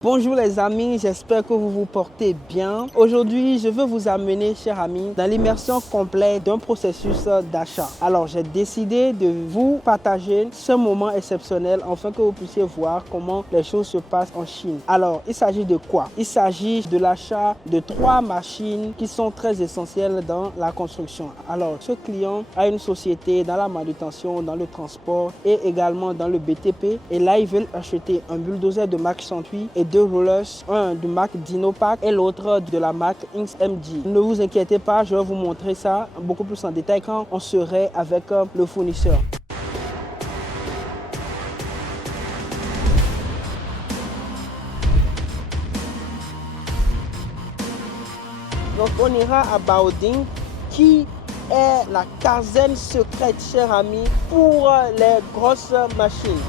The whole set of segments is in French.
Bonjour les amis, j'espère que vous vous portez bien. Aujourd'hui, je veux vous amener, chers amis, dans l'immersion complète d'un processus d'achat. Alors, j'ai décidé de vous partager ce moment exceptionnel afin que vous puissiez voir comment les choses se passent en Chine. Alors, il s'agit de quoi? Il s'agit de l'achat de 3 machines qui sont très essentielles dans la construction. Alors, ce client a une société dans la manutention, dans le transport et également dans le BTP. Et là, ils veulent acheter un bulldozer de Mark 108 et 2 rollers, un de marque Dinopac et l'autre de la marque Inks MG. Ne vous inquiétez pas, je vais vous montrer ça beaucoup plus en détail quand on serait avec le fournisseur. Donc on ira à Baoding qui est la caserne secrète, chers amis, pour les grosses machines.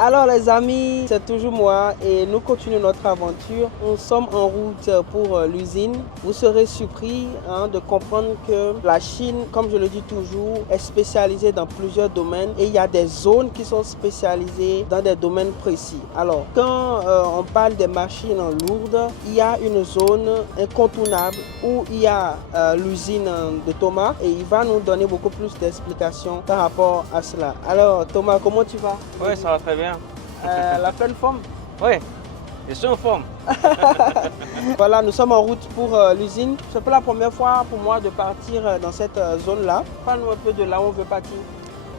Alors les amis, c'est toujours moi et nous continuons notre aventure. Nous sommes en route pour l'usine. Vous serez surpris de comprendre que la Chine, comme je le dis toujours, est spécialisée dans plusieurs domaines et il y a des zones qui sont spécialisées dans des domaines précis. Alors quand on parle des machines lourdes, il y a une zone incontournable où il y a l'usine de Thomas et il va nous donner beaucoup plus d'explications par rapport à cela. Alors Thomas, comment tu vas? Oui, ça va très bien. La pleine forme? Oui, je suis en forme. Voilà, nous sommes en route pour l'usine. C'est pour la première fois pour moi de partir dans cette zone-là. Parle-nous un peu de là où on veut partir.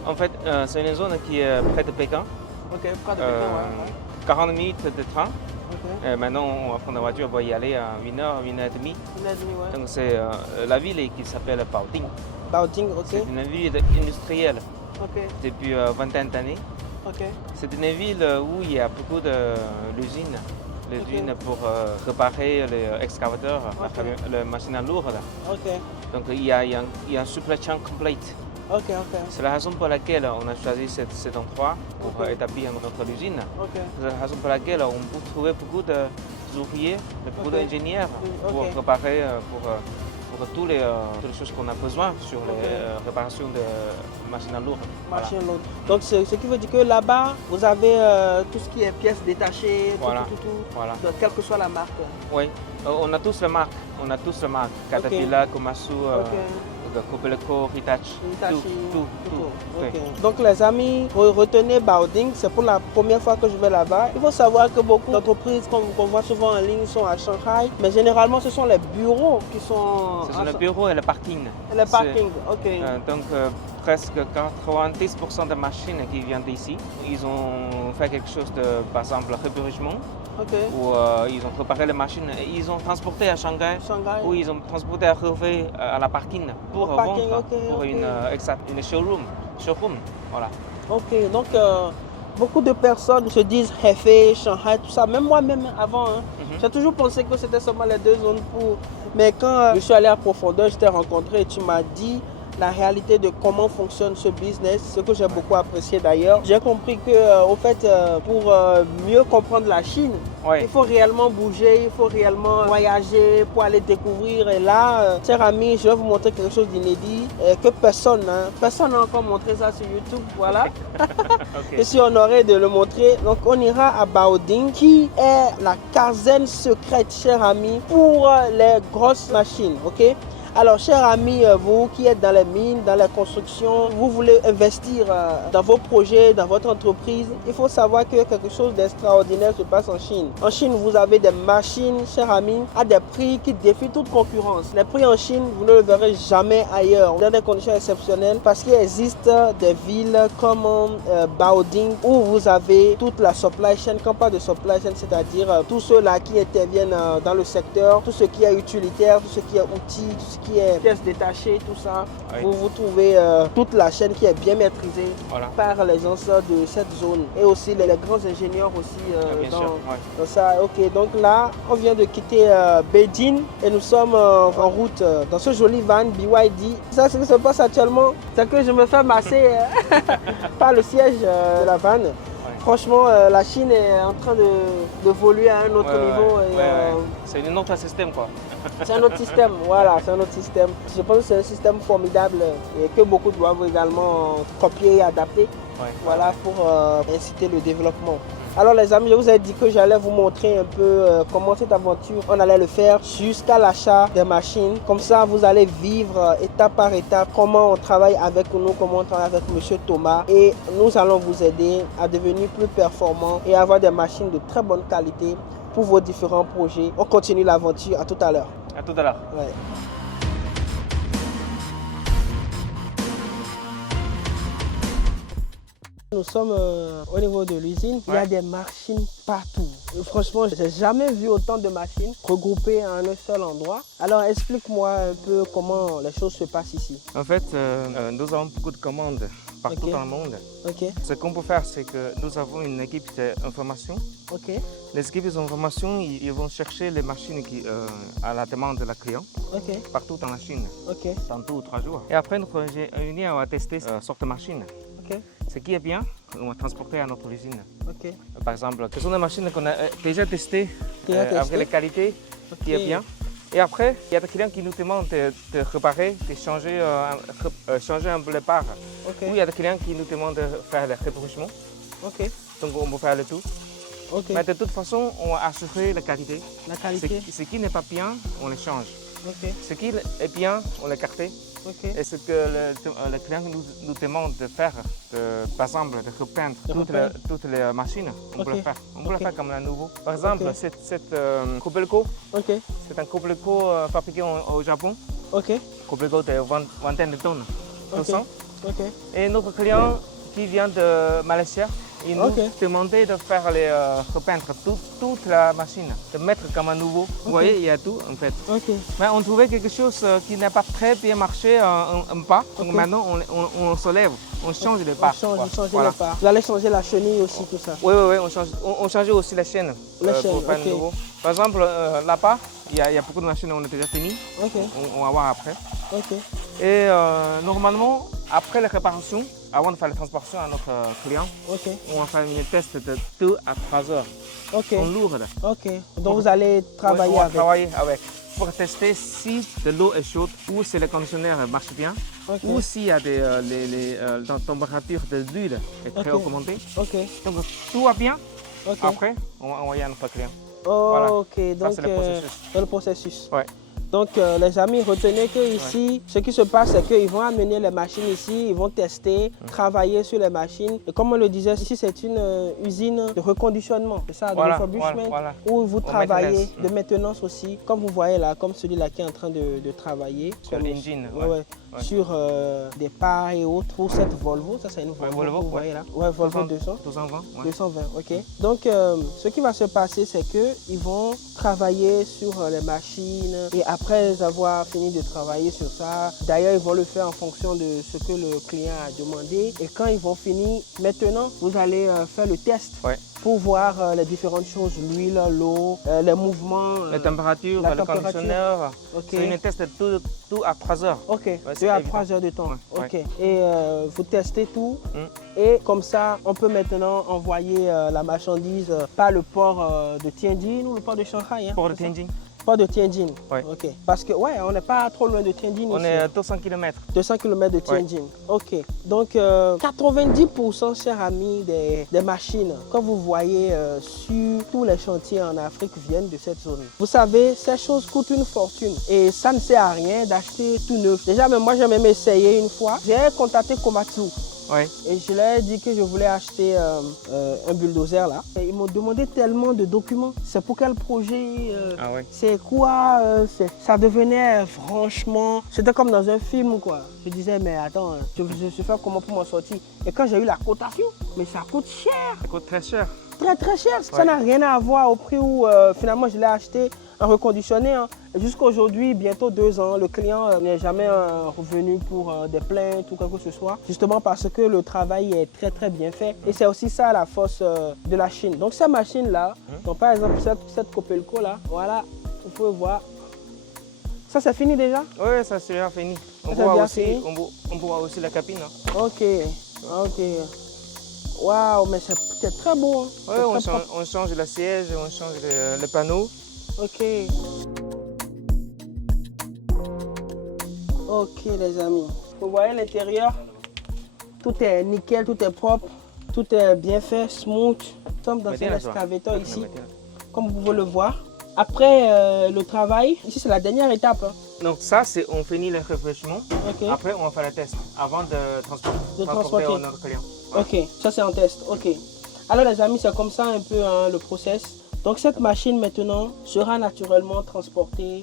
En fait, c'est une zone qui est près de Pékin. Ok, près de Pékin, ouais. 40 minutes de train. Ok. Maintenant, on va prendre la voiture, on va y aller à 1 heure, 1 heure et demie. 1 heure et demie, ouais. Donc, c'est la ville qui s'appelle Baoding. Baoding, ok. C'est une ville industrielle Ok, depuis vingtaine d'années. ok. C'est une ville où il y a beaucoup d'usines. L'usine pour réparer les excavateurs, les machines à lourdes. Ok, Donc, il y a un supply chain complète. ok, ok. C'est la raison pour laquelle on a choisi cet endroit pour établir notre usine. Ok. C'est la raison pour laquelle on peut trouver beaucoup d'ouvriers, beaucoup d'ingénieurs pour Ok. préparer pour toutes les choses qu'on a besoin sur les réparations de machines à lourdes. Voilà. Machine lourde. Donc ce qui veut dire que là-bas, vous avez tout ce qui est pièces détachées, Voilà. tout. Voilà. Donc, quelle que soit la marque. Oui, on a tous les marques. On a tous les marques. Caterpillar, Komatsu, Kobelco, Hitachi, tout. Ok. Donc les amis, retenez Baoding, c'est pour la première fois que je vais là-bas. Il faut savoir que beaucoup d'entreprises qu'on voit souvent en ligne sont à Shanghai, mais généralement ce sont les bureaux qui sont... Ce sont les bureaux et le parking. Les parkings, ok. Donc presque 90% des machines qui viennent d'ici, ils ont fait quelque chose de, par exemple, refurbishment. Ok. Où ils ont préparé les machines et ils ont transporté à Shanghai, où ils ont transporté à Hefei à la parking pour vendre pour une showroom. Voilà. Ok, donc beaucoup de personnes se disent Hefei, Shanghai, tout ça. Même moi-même avant, j'ai toujours pensé que c'était seulement les deux zones pour... Mais quand je suis allé à profondeur, je t'ai rencontré et tu m'as dit la réalité de comment fonctionne ce business, ce que j'ai beaucoup apprécié d'ailleurs. J'ai compris que, au fait, pour mieux comprendre la Chine, il faut réellement bouger, il faut réellement voyager pour aller découvrir. Et là, chers amis, je vais vous montrer quelque chose d'inédit que personne n'a encore montré ça sur YouTube. Voilà. Je suis honoré de le montrer. Donc, on ira à Baoding, qui est la caserne secrète, chers amis, pour les grosses machines. Ok? Alors, chers amis, vous qui êtes dans les mines, dans la construction, vous voulez investir dans vos projets, dans votre entreprise, il faut savoir que quelque chose d'extraordinaire se passe en Chine. En Chine, vous avez des machines, chers amis, à des prix qui défient toute concurrence. Les prix en Chine, vous ne le verrez jamais ailleurs, dans des conditions exceptionnelles, parce qu'il existe des villes comme Baoding, où vous avez toute la supply chain. Quand on parle de supply chain, c'est-à-dire tous ceux-là qui interviennent dans le secteur, tout ce qui est utilitaire, tout ce qui est outils, tout ce qui est pièces détachées, tout ça. Oui. Vous trouvez toute la chaîne qui est bien maîtrisée par les gens de cette zone et aussi les grands ingénieurs aussi dans ça. Ok, donc là, on vient de quitter Beijing et nous sommes en route dans ce joli van BYD. Ça, ce qui se passe actuellement, c'est que je me fais masser par le siège de la van. Franchement, la Chine est en train d'évoluer à un autre niveau. C'est un autre système, quoi. C'est un autre système, voilà, c'est un autre système. Je pense que c'est un système formidable et que beaucoup doivent également copier et adapter, voilà, pour inciter le développement. Alors les amis, je vous ai dit que j'allais vous montrer un peu comment cette aventure, on allait le faire jusqu'à l'achat des machines. Comme ça, vous allez vivre étape par étape comment on travaille avec nous, comment on travaille avec Monsieur Thomas. Et nous allons vous aider à devenir plus performants et avoir des machines de très bonne qualité pour vos différents projets. On continue l'aventure, à tout à l'heure. À tout à l'heure. Ouais. Nous sommes au niveau de l'usine, il y a des machines partout. Franchement, je n'ai jamais vu autant de machines regroupées en un seul endroit. Alors explique-moi un peu comment les choses se passent ici. En fait, nous avons beaucoup de commandes partout dans le monde. Ce qu'on peut faire, c'est que nous avons une équipe d'information. Les équipes d'information, ils vont chercher les machines à la demande de la client partout dans la Chine, dans 2 ou 3 jours. Et après, notre ingénieur va tester sorte de machine. Ce qui est bien, on va transporter à notre usine. Par exemple, ce sont des machines qu'on a déjà testées avec la qualité qui est bien. Et après, il y a des clients qui nous demandent de réparer, de changer un peu les parts. Ou il y a des clients qui nous demandent de faire le retouchement. Donc on peut faire le tout. Mais de toute façon, on va assurer la qualité. Ce qui n'est pas bien, on le change. Ce qui est bien, on l'écarte. Et ce que le client nous demande de faire, par exemple, de repeindre toutes les machines, on peut le faire. On peut le faire comme un nouveau. Par exemple, cette Kobelco, c'est un Kobelco fabriqué au Japon. Kobelco de vingtaine de tonnes, 200. Et notre client qui vient de Malaisie, il nous demandait de faire repeindre toute la machine, de mettre comme un nouveau. Vous voyez, il y a tout en fait. Mais on trouvait quelque chose qui n'a pas très bien marché un pas. Donc maintenant, on se lève, on change les pas. On change les pas. Vous allez changer la chenille aussi, tout ça? Oui, on change aussi la chaîne pour faire un nouveau. Par exemple, là-bas, il y a beaucoup de machines, on a déjà fini. On va voir après. Et normalement, après la réparation, avant de faire la transportation à notre client, on va faire une test de 2 à 3 heures. En lourde. Donc vous allez travailler avec. On va travailler avec pour tester si de l'eau est chaude ou si le conditionneur marche bien ou s'il y a la température de l'huile est très augmentée. Donc tout va bien. Après, on va envoyer à notre client. Voilà. Donc c'est le processus. Le processus. Donc les amis, retenez que ici, ce qui se passe, c'est qu'ils vont amener les machines ici, ils vont tester, travailler sur les machines. Et comme on le disait, ici c'est une usine de reconditionnement, c'est ça, de refurbishment, où vous travaillez, de maintenance aussi, comme vous voyez là, comme celui-là qui est en train de travailler. Sur l'engine, sur des parts et autres, pour cette Volvo, ça c'est une Volvo, vous voyez là. Volvo 200. 220, Donc ce qui va se passer, c'est qu'ils vont travailler sur les machines et après avoir fini de travailler sur ça, d'ailleurs ils vont le faire en fonction de ce que le client a demandé. Et quand ils vont finir, maintenant vous allez faire le test pour voir les différentes choses, l'huile, l'eau, les mouvements, la température, le conditionneur. C'est une test de 2 à 3 heures. 2 à 3 heures de temps. Et vous testez tout et comme ça on peut maintenant envoyer la marchandise par le port de Tianjin ou le port de Shanghai. Port de Tianjin. Pas de Tianjin. Parce que on n'est pas trop loin de Tianjin. On est à 200 km. 200 km de Tianjin. Donc 90%, chers amis, des machines que vous voyez sur tous les chantiers en Afrique viennent de cette zone. Vous savez, ces choses coûtent une fortune et ça ne sert à rien d'acheter tout neuf. Déjà, même moi, j'ai même essayé une fois. J'ai contacté Komatsu. Et je leur ai dit que je voulais acheter un bulldozer là. Et ils m'ont demandé tellement de documents. C'est pour quel projet c'est quoi ça devenait franchement... C'était comme dans un film quoi. Je disais mais attends, je vais faire comment pour m'en sortir. Et quand j'ai eu la cotation, mais ça coûte cher. Ça coûte très cher. Très cher. Ça n'a rien à voir au prix où finalement je l'ai acheté en reconditionné. Jusqu'à aujourd'hui, bientôt 2 ans, le client n'est jamais revenu pour des plaintes ou quoi que ce soit. Justement parce que le travail est très bien fait. Et c'est aussi ça la force de la Chine. Donc ces machines-là, donc par exemple cette Kobelco là, voilà, vous pouvez voir. Ça c'est fini déjà? Oui, ça c'est déjà fini. On voit aussi la cabine. Waouh, mais c'est très beau. Hein. Oui, on change le siège, on change le panneau. Ok. Ok les amis. Vous voyez l'intérieur, tout est nickel, tout est propre, tout est bien fait, smooth. Nous sommes dans un excavateur ici, comme vous pouvez le voir. Après le travail, ici c'est la dernière étape. Hein. Donc ça, c'est on finit le réfléchissement. Okay. Après, on fait le test avant de transporter à notre client. Voilà. Ok, ça c'est un test. Ok. Alors les amis, c'est comme ça un peu hein, le process. Donc cette machine maintenant sera naturellement transportée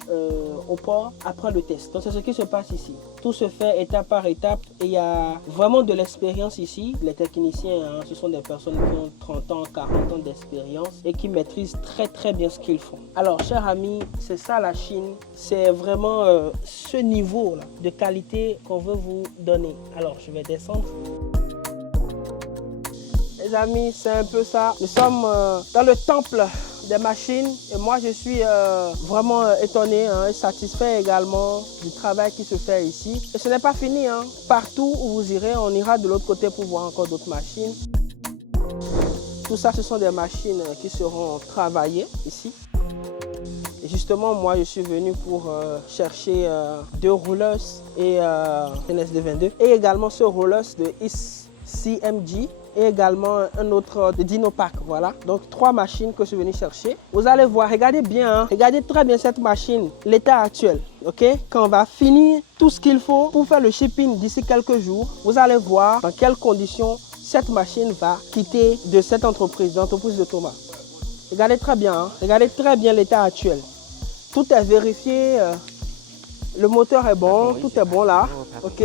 au port après le test. Donc c'est ce qui se passe ici. Tout se fait étape par étape et il y a vraiment de l'expérience ici. Les techniciens, hein, ce sont des personnes qui ont 30 ans, 40 ans d'expérience et qui maîtrisent très bien ce qu'ils font. Alors chers amis, c'est ça la Chine. C'est vraiment ce niveau là, de qualité qu'on veut vous donner. Alors je vais descendre. Les amis, c'est un peu ça. Nous sommes dans le temple des machines et moi je suis vraiment étonné hein, et satisfait également du travail qui se fait ici. Et ce n'est pas fini. Hein. Partout où vous irez, on ira de l'autre côté pour voir encore d'autres machines. Tout ça, ce sont des machines qui seront travaillées ici. Et justement, moi je suis venu pour chercher 2 roulers et un SD22 et également ce roulers de CMG. Et également un autre de Dinopac, voilà. Donc 3 machines que je suis venu chercher. Vous allez voir, regardez bien, hein, regardez très bien cette machine, l'état actuel, ok? Quand on va finir tout ce qu'il faut pour faire le shipping d'ici quelques jours, vous allez voir dans quelles conditions cette machine va quitter de cette entreprise, de l'entreprise de Thomas. Regardez très bien l'état actuel. Tout est vérifié, le moteur est bon, tout est bon là, ok?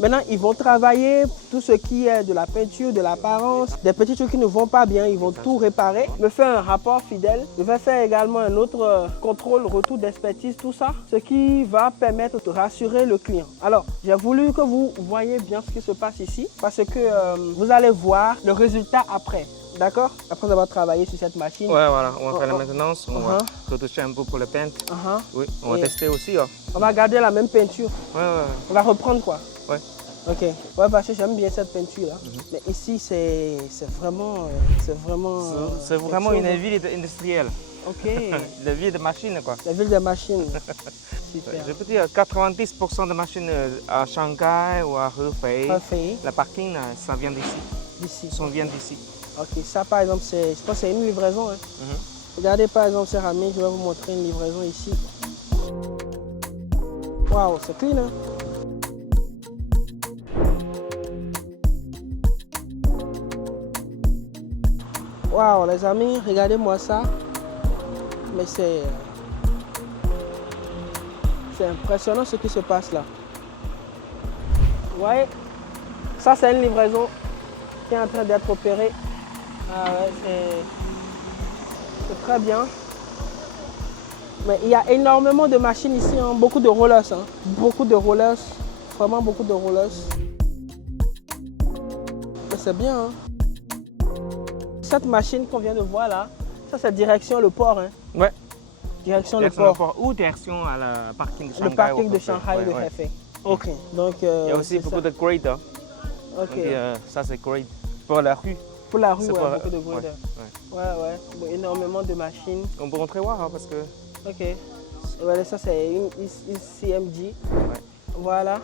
Maintenant, ils vont travailler tout ce qui est de la peinture, de l'apparence, des petits trucs qui ne vont pas bien, ils vont tout réparer, me faire un rapport fidèle. Je vais faire également un autre contrôle, retour d'expertise, tout ça, ce qui va permettre de rassurer le client. Alors, j'ai voulu que vous voyez bien ce qui se passe ici, parce que vous allez voir le résultat après. D'accord? Après avoir travaillé sur cette machine. Ouais, voilà, on va faire la maintenance, on va retoucher un peu pour le peint. Oui, on va tester aussi. Hein. On va garder la même peinture. Ouais. On va reprendre quoi? Ouais. Ok. Ouais, parce que j'aime bien cette peinture là. Mais ici, c'est vraiment. C'est vraiment une ville industrielle. Ok. La ville de machines, quoi. La ville de machines. Super. Je peux dire 90% de machines à Shanghai ou à Hefei. Le parking, ça vient d'ici. Ça vient d'ici. Ok, ça par exemple, je pense que c'est une livraison. Hein. Regardez par exemple, cher ami, je vais vous montrer une livraison ici. Waouh, c'est clean, hein? Waouh, les amis, regardez-moi ça. Mais c'est impressionnant ce qui se passe là. Vous voyez, ça c'est une livraison qui est en train d'être opérée. Ah ouais, c'est très bien. Mais il y a énormément de machines ici, hein, beaucoup de rollers. Hein. Beaucoup de rollers, vraiment beaucoup de rollers. Mais c'est bien. Hein. Cette machine qu'on vient de voir là, ça c'est direction le port. Hein. Ouais. Direction le port. Ou direction à la parking de Shanghai. Le parking de Shanghai de Hefei. Ok. Donc, il y a aussi beaucoup de grade. Hein. Ok. Donc, ça c'est grade. Pour la rue. Pour la rue, ouais, beaucoup de grade. Ouais. Bon, énormément de machines. On peut rentrer voir hein, parce que. Ok. Voilà, ça c'est une CMG. Ouais. Voilà.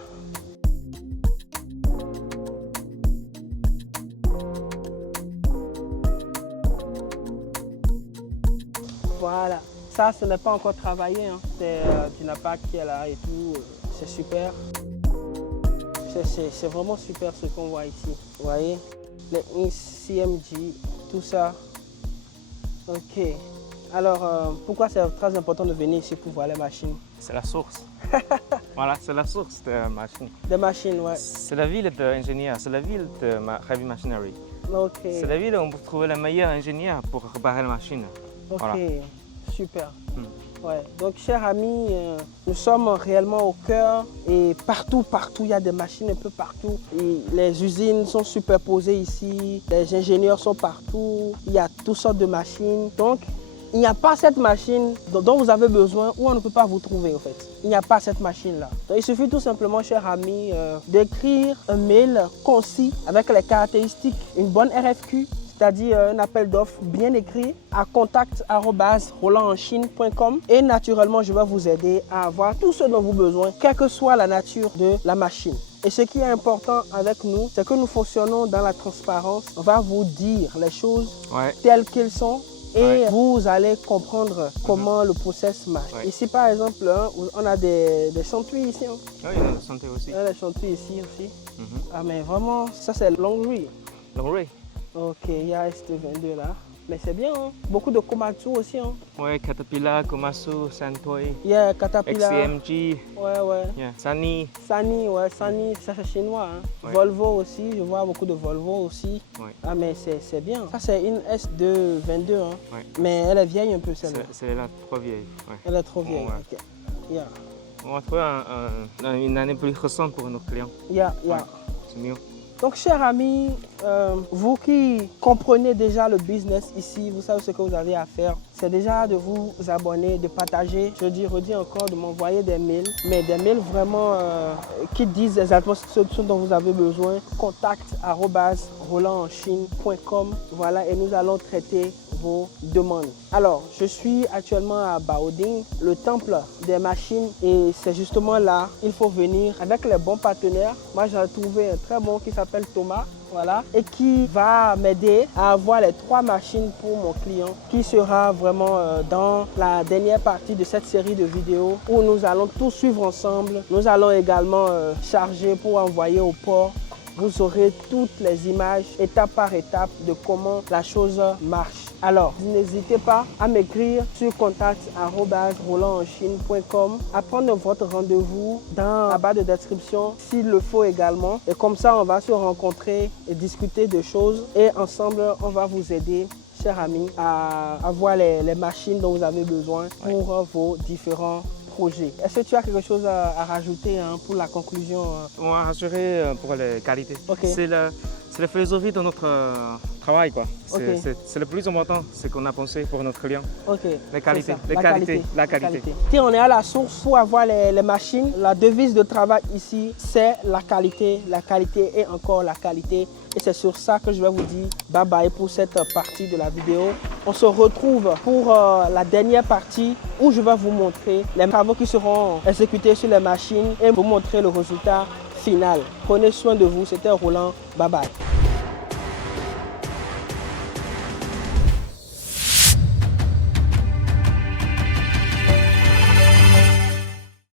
Voilà. Ça, ce n'est pas encore travaillé. Hein. C'est Dinapac qui est là et tout. C'est super. C'est vraiment super ce qu'on voit ici. Vous voyez? Les CMG, tout ça. Ok. Alors, pourquoi c'est très important de venir ici pour voir les machines? C'est la source. Voilà, c'est la source des machines. Des machines, ouais. C'est la ville d'ingénieurs, c'est la ville de Heavy Machinery. Ok. C'est la ville où on peut trouver les meilleurs ingénieurs pour réparer la machine. Ok, voilà. Super. Ouais. Donc, chers amis, nous sommes réellement au cœur et partout, il y a des machines un peu partout. Et les usines sont superposées ici, les ingénieurs sont partout, il y a toutes sortes de machines. Donc, il n'y a pas cette machine dont vous avez besoin ou on ne peut pas vous trouver en fait. Il n'y a pas cette machine-là. Il suffit tout simplement, cher ami, d'écrire un mail concis avec les caractéristiques, une bonne RFQ, c'est-à-dire un appel d'offres bien écrit à contact@rolandsenchine.com et naturellement, je vais vous aider à avoir tout ce dont vous avez besoin, quelle que soit la nature de la machine. Et ce qui est important avec nous, c'est que nous fonctionnons dans la transparence. On va vous dire les choses telles qu'elles sont et vous allez comprendre comment le process marche. Ici, par exemple, on a des chantuis ici. Oui, il y a des chantuis aussi. Il y a des chantuis ici aussi. Ah, mais vraiment, ça c'est Longry. Longry. Ok, il y a ST22 là. Mais c'est bien, hein? Beaucoup de Komatsu aussi. Hein? Ouais, Caterpillar, Komatsu, Santoi. Yeah, Caterpillar. XCMG. Ouais. Yeah. Sany. Sany, ça c'est chinois. Hein? Volvo aussi, je vois beaucoup de Volvo aussi. Ah, mais c'est bien. Ça c'est une S222. Hein? Mais elle est vieille un peu celle-là. C'est la trop vieille. Elle est trop vieille. Ok. Yeah. On va trouver une année plus récente pour nos clients. Yeah. C'est mieux. Donc, chers amis, vous qui comprenez déjà le business ici, vous savez ce que vous avez à faire. C'est déjà de vous abonner, de partager, je redis encore, de m'envoyer des mails. Mais des mails vraiment qui disent exactement ce dont vous avez besoin. contact@rolandsenchine.com. Voilà, et nous allons traiter vos demandes. Alors, je suis actuellement à Baoding, le temple des machines. Et c'est justement là, il faut venir avec les bons partenaires. Moi, j'ai trouvé un très bon qui s'appelle Thomas. Voilà, et qui va m'aider à avoir les 3 machines pour mon client qui sera vraiment dans la dernière partie de cette série de vidéos où nous allons tout suivre ensemble. Nous allons également charger pour envoyer au port. Vous aurez toutes les images étape par étape de comment la chose marche. Alors, n'hésitez pas à m'écrire sur contact@rolandsenchine.com, à prendre votre rendez-vous dans la barre de description s'il le faut également. Et comme ça, on va se rencontrer et discuter de choses. Et ensemble, on va vous aider, chers amis, à avoir les machines dont vous avez besoin pour vos différents projets. Est-ce que tu as quelque chose à rajouter pour la conclusion? On va rassurer pour les qualités. C'est la philosophie de notre travail, quoi. C'est le plus important, c'est qu'on a pensé pour notre client. Les qualités, la qualité. On est à la source pour avoir les machines. La devise de travail ici, c'est la qualité et encore la qualité. Et c'est sur ça que je vais vous dire bye bye pour cette partie de la vidéo. On se retrouve pour la dernière partie où je vais vous montrer les travaux qui seront exécutés sur les machines et vous montrer le résultat final. Prenez soin de vous, c'était Roland, bye bye.